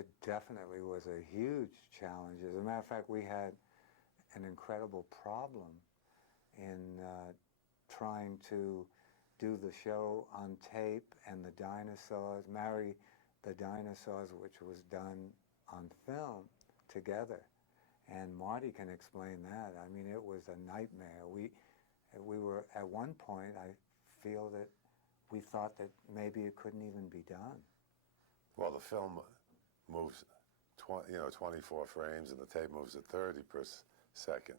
It definitely was a huge challenge. As a matter of fact, we had an incredible problem in trying to do the show on tape and the dinosaurs, marry the dinosaurs, which was done on film, together. And Marty can explain that. I mean, it was a nightmare. We were, at one point, I feel that we thought that maybe it couldn't even be done. Well, the film moves 24 frames, and the tape moves at 30 per second.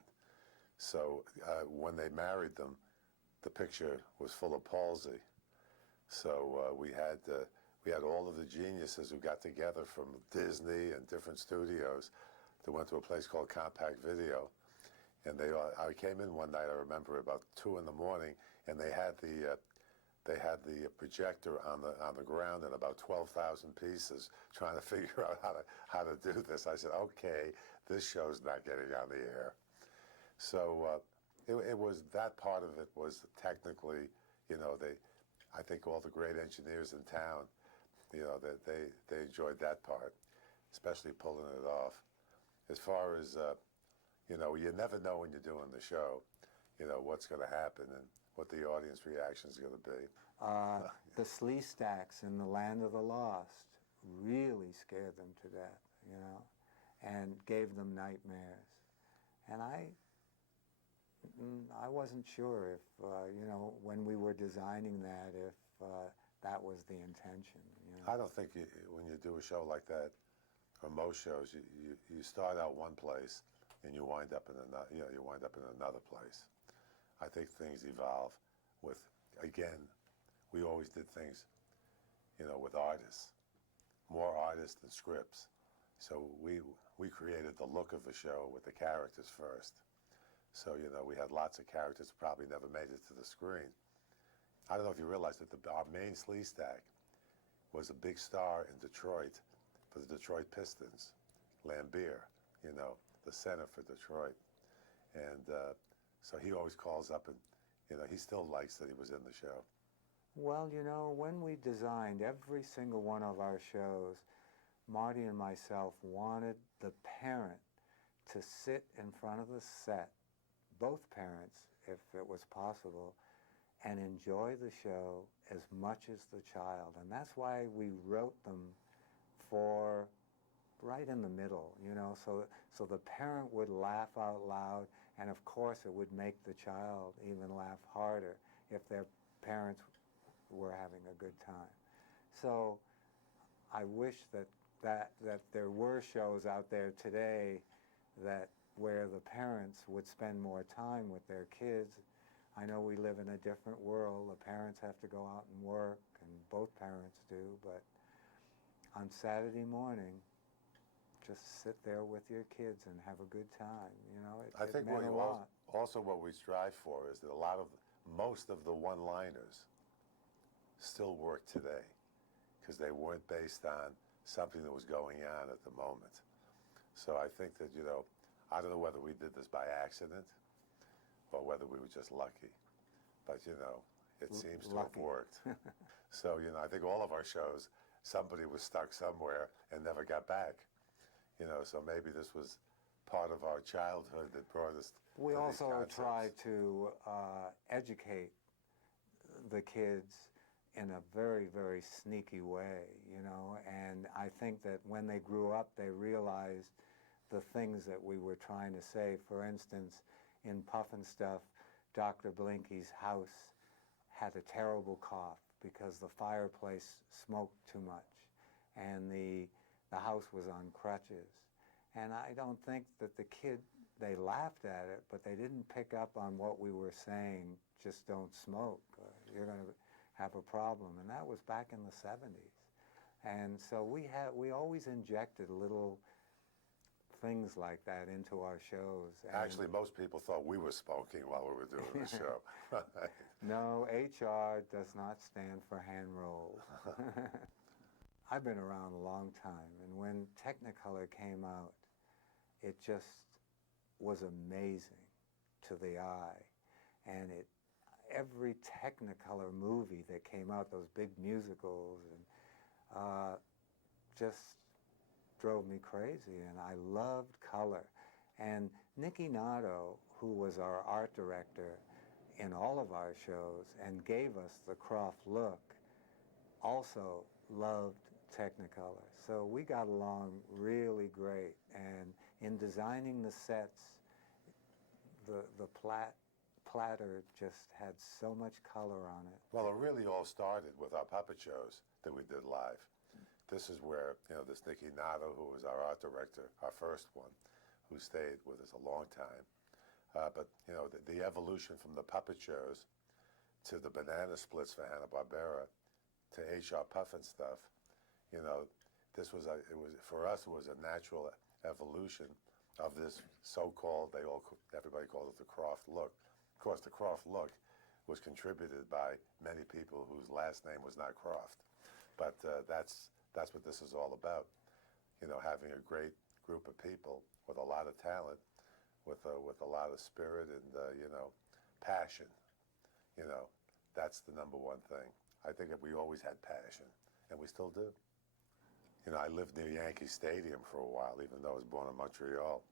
So when they married them, the picture was full of palsy. So we had all of the geniuses who got together from Disney and different studios that went to a place called Compact Video, and I came in one night, I remember, about 2 in the morning, and they had the projector on the ground in about 12,000 pieces, trying to figure out how to do this. I said, okay, this show's not getting on the air. So it was, that part of it was technically, I think all the great engineers in town, they enjoyed that part, especially pulling it off. As far as, you never know when you're doing the show, what's going to happen and what the audience reaction is going to be. The slee stacks in the Land of the Lost really scared them to death, and gave them nightmares. And I wasn't sure if, when we were designing that, if that was the intention. I don't think when you do a show like that, or most shows, you start out one place and you wind up in another place. I think things evolve with, again, we always did things, with artists, more artists than scripts. So we created the look of the show with the characters first. So, we had lots of characters who probably never made it to the screen. I don't know if you realize that our main slee stack was a big star in Detroit for the Detroit Pistons, Lambeer, the center for Detroit. And so he always calls up and, he still likes that he was in the show. Well, when we designed every single one of our shows, Marty and myself wanted the parent to sit in front of the set, both parents, if it was possible, and enjoy the show as much as the child. And that's why we wrote them for right in the middle, so the parent would laugh out loud, and of course it would make the child even laugh harder if their parents were having a good time. So I wish that there were shows out there today where the parents would spend more time with their kids. I know we live in a different world. The parents have to go out and work, and both parents do, but on Saturday morning, just sit there with your kids and have a good time. I think what we strive for is that most of the one-liners still work today, because they weren't based on something that was going on at the moment. So I think that, I don't know whether we did this by accident or whether we were just lucky, but it seems to have worked. So I think all of our shows, somebody was stuck somewhere and never got back. So maybe this was part of our childhood that brought us. We also try to educate the kids in a very, very sneaky way, and I think that when they grew up, they realized the things that we were trying to say. For instance, in Puff and Stuff, Dr. Blinky's house had a terrible cough because the fireplace smoked too much, and the house was on crutches. And I don't think that they laughed at it, but they didn't pick up on what we were saying, just don't smoke, you're going to have a problem. And that was back in the 70s. And so we always injected little things like that into our shows. And actually, most people thought we were smoking while we were doing the show. No, HR does not stand for hand rolls. I've been around a long time, and when Technicolor came out, it just was amazing to the eye. And every Technicolor movie that came out, those big musicals, and just drove me crazy, and I loved color. And Nicky Nato, who was our art director in all of our shows and gave us the Krofft look, also loved Technicolor. So we got along really great. And in designing the sets, the platter just had so much color on it. Well, it really all started with our puppet shows that we did live. This is where, this Nicky Nato, who was our art director, our first one, who stayed with us a long time. But, the evolution from the puppet shows to the banana splits for Hanna-Barbera to H.R. Puffin stuff, this was, for us, it was a natural evolution of this so-called, everybody called it the Krofft look. Of course, the Krofft look was contributed by many people whose last name was not Krofft. But that's what this is all about, having a great group of people with a lot of talent, with a lot of spirit and, passion. That's the number one thing. I think that we always had passion, and we still do. I lived near Yankee Stadium for a while, even though I was born in Montreal.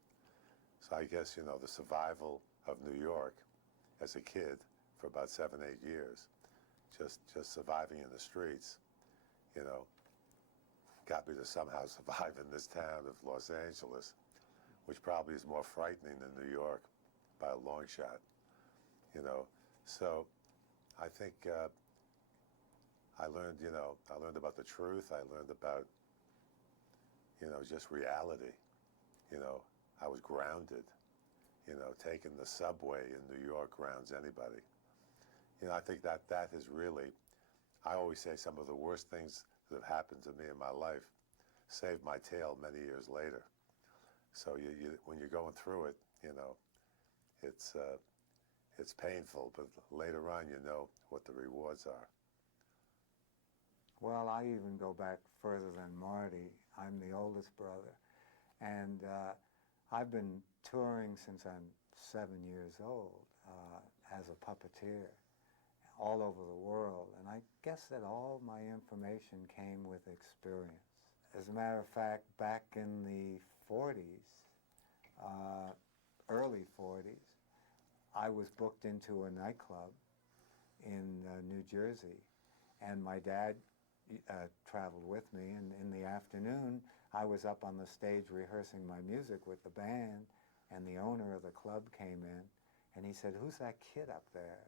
So I guess, the survival of New York as a kid for about 7, 8 years, just surviving in the streets, got me to somehow survive in this town of Los Angeles, which probably is more frightening than New York by a long shot, So I think I learned about the truth. I learned about, just reality. I was grounded. Taking the subway in New York grounds anybody. I think that is really, I always say some of the worst things that have happened to me in my life saved my tail many years later. So when you're going through it, it's painful, but later on you know what the rewards are. Well, I even go back further than Marty. I'm the oldest brother, and I've been touring since I'm 7 years old as a puppeteer all over the world, and I guess that all my information came with experience. As a matter of fact, back in the 40s, early 40s, I was booked into a nightclub in New Jersey, and my dad traveled with me, and in the afternoon I was up on the stage rehearsing my music with the band, and the owner of the club came in, and he said, "Who's that kid up there?"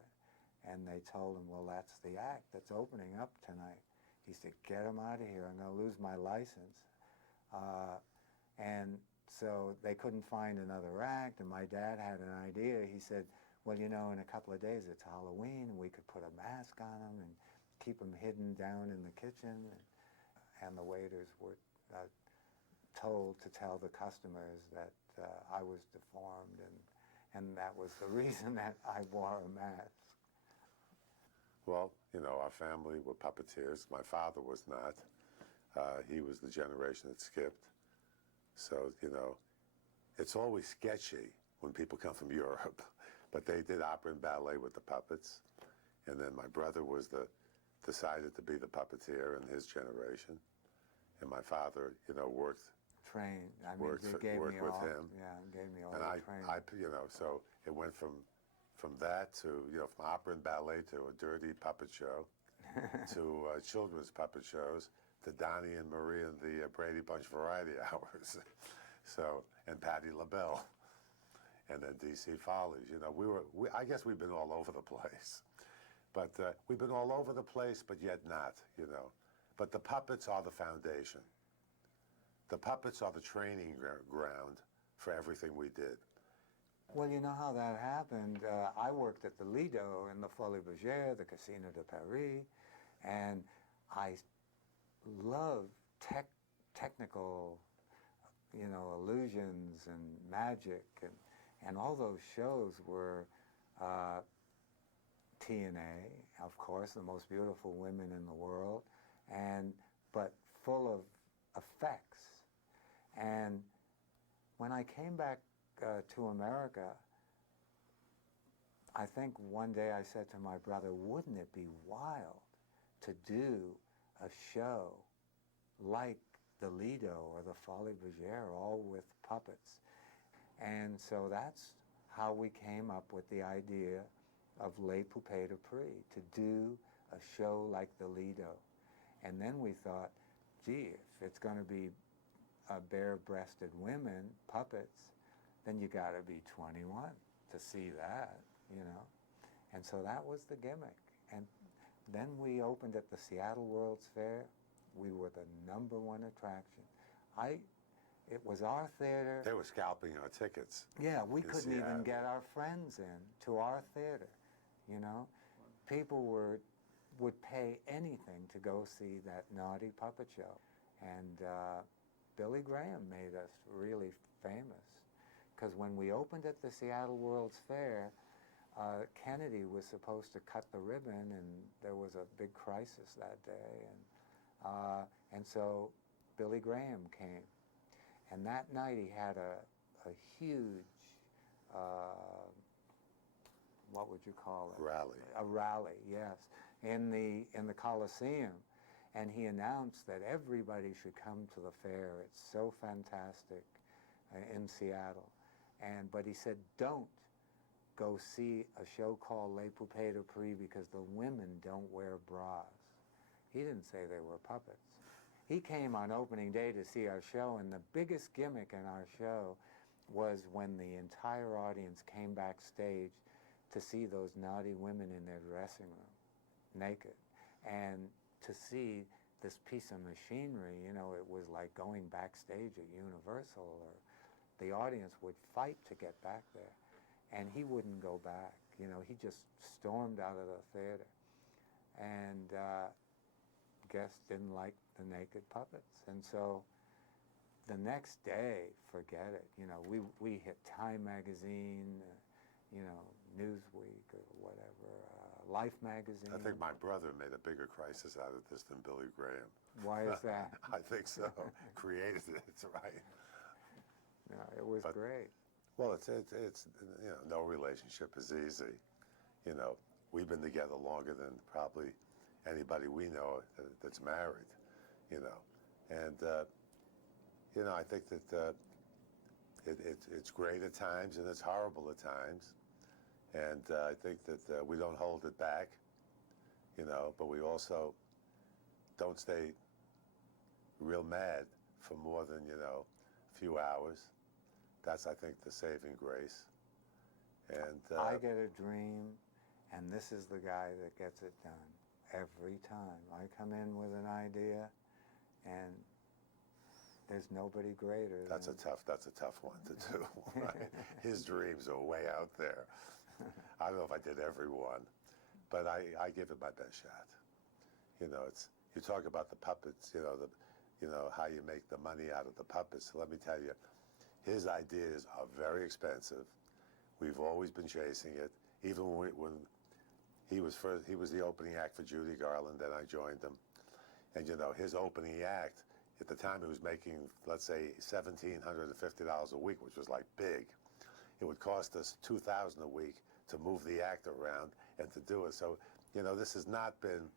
And they told him, "Well, that's the act that's opening up tonight." He said, "Get him out of here, I'm going to lose my license." And so they couldn't find another act, and my dad had an idea. He said, "Well, in a couple of days it's Halloween, and we could put a mask on him and keep him hidden down in the kitchen." And the waiters were told to tell the customers that I was deformed, and that was the reason that I wore a mask. Well, our family were puppeteers. My father was not. He was the generation that skipped. So, it's always sketchy when people come from Europe. But they did opera and ballet with the puppets. And then my brother decided to be the puppeteer in his generation. And my father, worked. Trained. Worked with him. Yeah, gave me all and the training. So it went from that to, from opera and ballet to a dirty puppet show, to children's puppet shows, to Donnie and Marie and the Brady Bunch Variety Hours, and Patti LaBelle, and then DC Follies. I guess we've been all over the place, but we've been all over the place, but yet not. But the puppets are the foundation. The puppets are the training ground for everything we did. Well, you know how that happened. I worked at the Lido in the Folie Bergère, the Casino de Paris, and I love technical, illusions and magic, and all those shows were TNA, of course, the most beautiful women in the world, but full of effects. And when I came back to America, I think one day I said to my brother, wouldn't it be wild to do a show like the Lido or the Folie Bergère, all with puppets. And so that's how we came up with the idea of Les Poupées de Prix, to do a show like the Lido. And then we thought, gee, if it's going to be bare-breasted women, puppets, then you got to be 21 to see that, you know. And so that was the gimmick. And then we opened at the Seattle World's Fair. We were the #1 attraction. It was our theater. They were scalping our tickets. Yeah, we couldn't even Seattle. get our friends in to our theater, you know. People would pay anything to go see that naughty puppet show. And Billy Graham made us really famous. Because when we opened at the Seattle World's Fair, Kennedy was supposed to cut the ribbon, and there was a big crisis that day. And so Billy Graham came. And that night he had a huge, what would you call it? Rally. A rally, yes, in the Coliseum. And he announced that everybody should come to the fair. It's so fantastic in Seattle. But he said, don't go see a show called Les Poupées de Prix because the women don't wear bras. He didn't say they were puppets. He came on opening day to see our show, and the biggest gimmick in our show was when the entire audience came backstage to see those naughty women in their dressing room, naked. And to see this piece of machinery, you know, it was like going backstage at Universal, or the audience would fight to get back there. And he wouldn't go back, you know, he just stormed out of the theater. And guests didn't like the naked puppets. And so the next day, forget it, you know, we hit Time magazine, you know, Newsweek or whatever, Life magazine. I think my brother made a bigger crisis out of this than Billy Graham. Why is that? I think so. Created it, it's right. No, it was great. Well, it's you know, no relationship is easy. You know, we've been together longer than probably anybody we know that's married, you know. And, you know, I think that it's great at times and it's horrible at times. And I think that we don't hold it back, you know, but we also don't stay real mad for more than, you know, a few hours. That's, I think, the saving grace. And I get a dream, and this is the guy that gets it done every time. I come in with an idea, and there's nobody greater. That's a tough one to do, right? His dreams are way out there. I don't know if I did every one, but I give it my best shot. You know, you talk about the puppets, you know, how you make the money out of the puppets. So let me tell you, his ideas are very expensive. We've always been chasing it. Even when he was the opening act for Judy Garland, then I joined him. And you know, his opening act, at the time he was making, let's say, $1,750 a week, which was like big. It would cost us $2,000 a week to move the act around and to do it. So, you know, this has not been,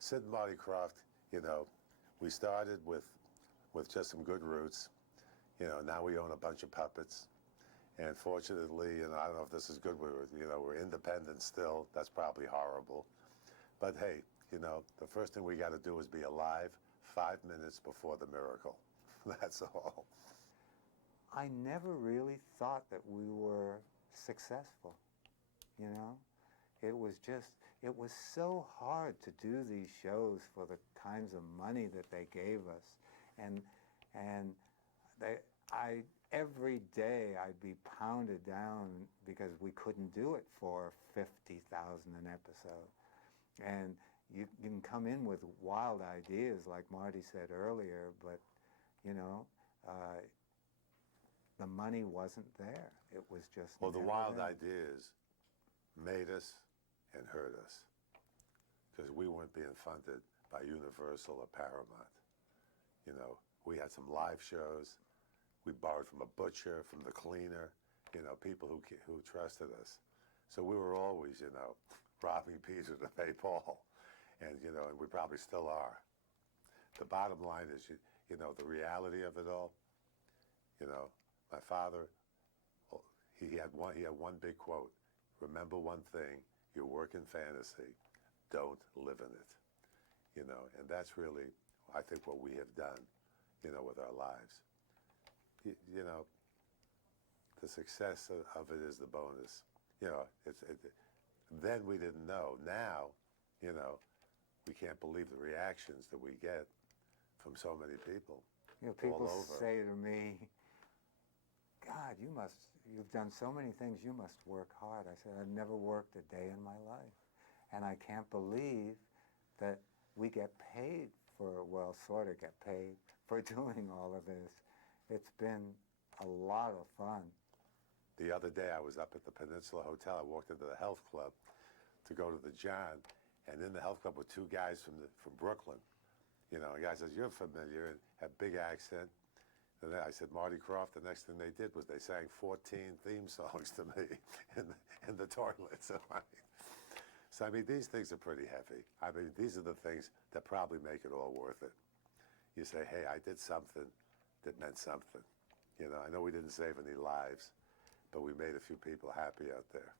Sid and Marty Krofft, you know, we started with just some good roots. You know, now we own a bunch of puppets. And fortunately, you know, I don't know if this is good, we're independent still. That's probably horrible. But hey, you know, the first thing we got to do is be alive 5 minutes before the miracle. That's all. I never really thought that we were successful, you know? It was so hard to do these shows for the kinds of money that they gave us. And every day I'd be pounded down because we couldn't do it for $50,000 an episode. And you can come in with wild ideas, like Marty said earlier, but, you know, the money wasn't there. It was just Well, the wild there. ideas made us and hurt us because we weren't being funded by Universal or Paramount. You know, we had some live shows. We borrowed from a butcher, from the cleaner, you know, people who trusted us. So we were always, you know, robbing Peter to pay Paul. And, you know, and we probably still are. The bottom line is you know, the reality of it all. You know, my father, he had one big quote. Remember one thing, your work in fantasy, don't live in it. You know, and that's really, I think, what we have done, you know, with our lives. You know, the success of it is the bonus. You know, then we didn't know. Now, you know, we can't believe the reactions that we get from so many people. You know, people all over. say to me, God, you've done so many things, you must work hard. I said, I've never worked a day in my life. And I can't believe that we get paid for, well, sort of get paid for doing all of this. It's been a lot of fun. The other day I was up at the Peninsula Hotel. I walked into the health club to go to the John, and in the health club were two guys from Brooklyn. You know, a guy says, you're familiar, and had big accent. And then I said, Marty Krofft. The next thing they did was they sang 14 theme songs to me in the toilet. So I mean, these things are pretty heavy. I mean, these are the things that probably make it all worth it. You say, hey, I did something that meant something. You know, I know we didn't save any lives, but we made a few people happy out there.